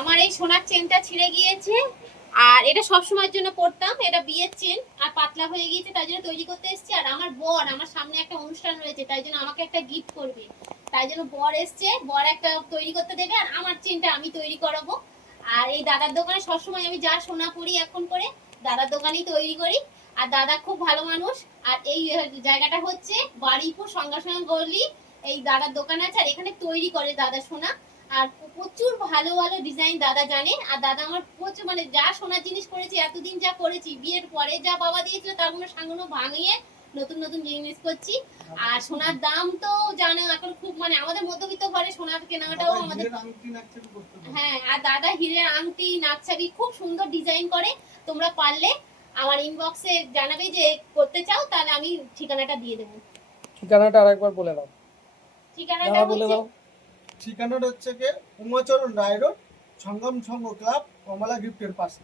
আমার এই সোনার চেনটা ছিঁড়ে গিয়েছে, আর এটা সব সময়ের জন্য পরতাম, এটা বিয়ের চেন আর পাতলা হয়ে গিয়েছে, তাই জন্য তৈরি করতে এসেছি। আর আমার বর, আমার সামনে একটা অনুষ্ঠান রয়েছে, তাই জন্য আমাকে একটা গিফট করবে, তাই জন্য বর এসছে, বর একটা তৈরি করতে দেবে, আর আমার চেনটা আমি তৈরি করাবো। আর এই দাদার দোকানে সবসময় আমি যা সোনা পরি এখন করে দাদার দোকানেই তৈরি করি। আর দাদা খুব ভালো মানুষ। আর এই জায়গাটা হচ্ছে বারুইপুর সঙ্গে গলি, এই দাদার দোকান আছে, আর এখানে তৈরি করে দাদা সোনা। আর প্রচুর ভালো ভালো ডিজাইন দাদা জানে। আর দাদা আমার প্রচুর, মানে যা সোনার জিনিস করেছি এতদিন, যা করেছি বিয়ের পরে যা বাবা দিয়েছিল তার কোনো সাঙ্গনো ভাঙিয়ে নতুন নতুন জিনিস করছি। আর সোনার দাম তো জানো এখন খুব, মানে আমাদের মধ্যবিত্ত ঘরে সোনার কেনাকাটাও আমাদের। হ্যাঁ, আর দাদা হীরের আংটি নাকছাবি খুব সুন্দর ডিজাইন করে। তোমরা পারলে আমার ইনবক্সে জানাবে যে করতে চাও, তাহলে আমি ঠিকানাটা দিয়ে দেবো। ঠিকানাটা আরেকবার বলে দাও। ঠিকানাটা বলে হচ্ছে, দাও। ঠিকানাটা হচ্ছে কি উমাচরণ রায় রোড, সঙ্গম সংঘ ক্লাব, কমলা গিফটের পাশে।